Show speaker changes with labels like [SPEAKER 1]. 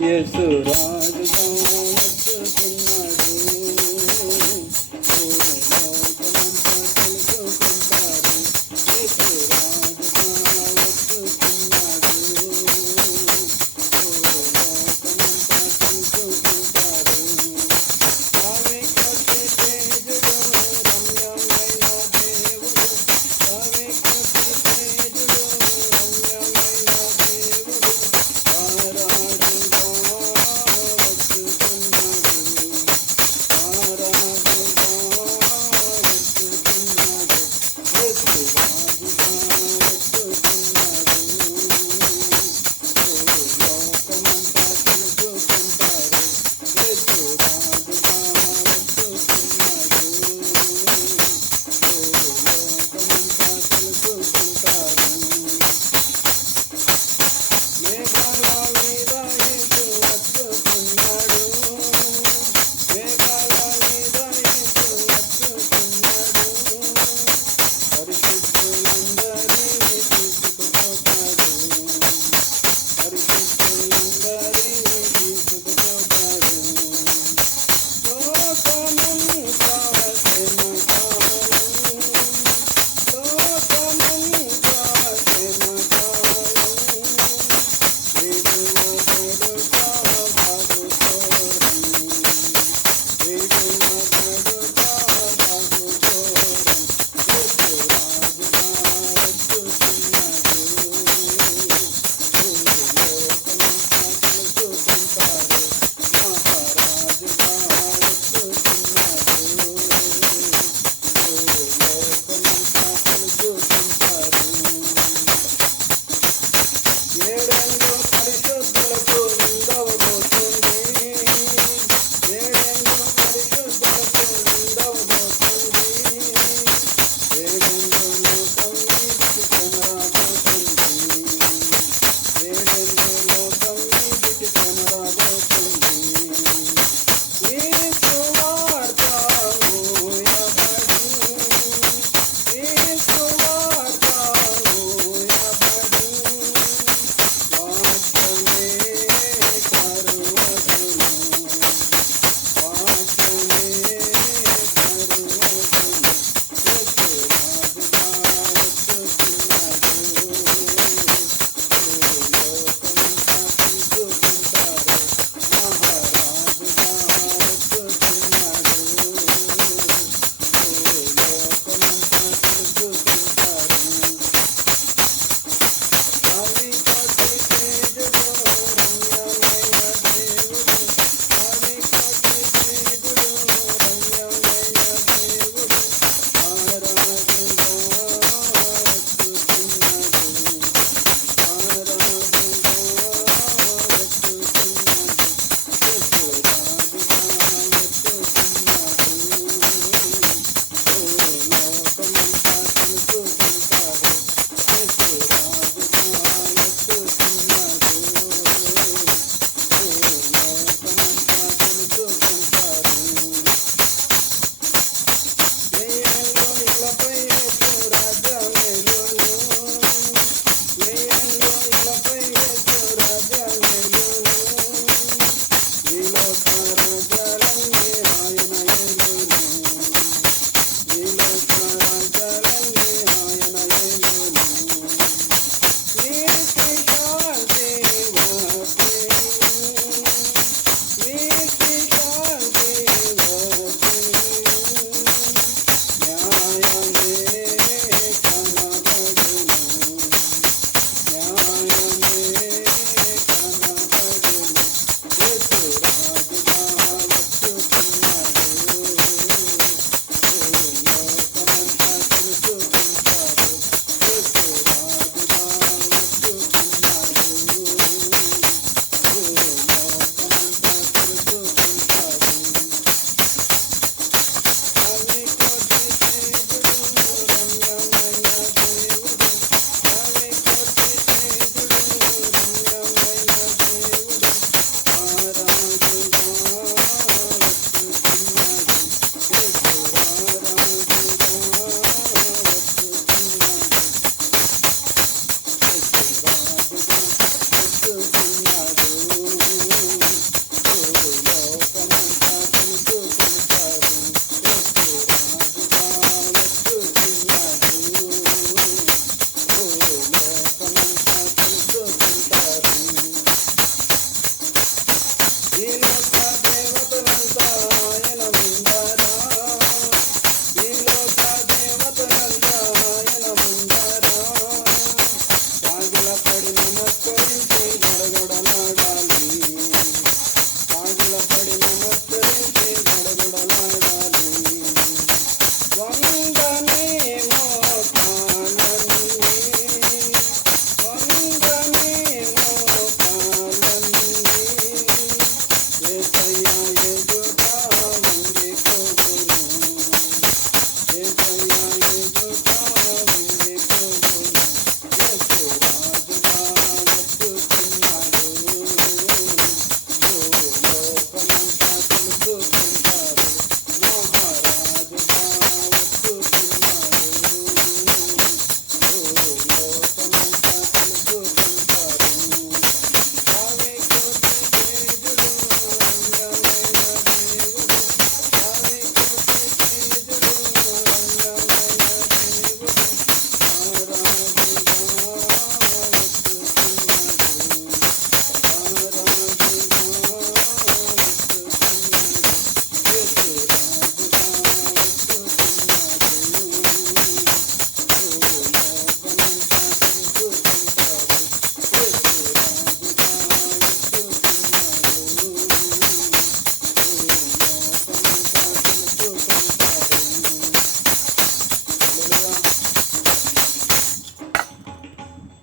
[SPEAKER 1] Yes, sir.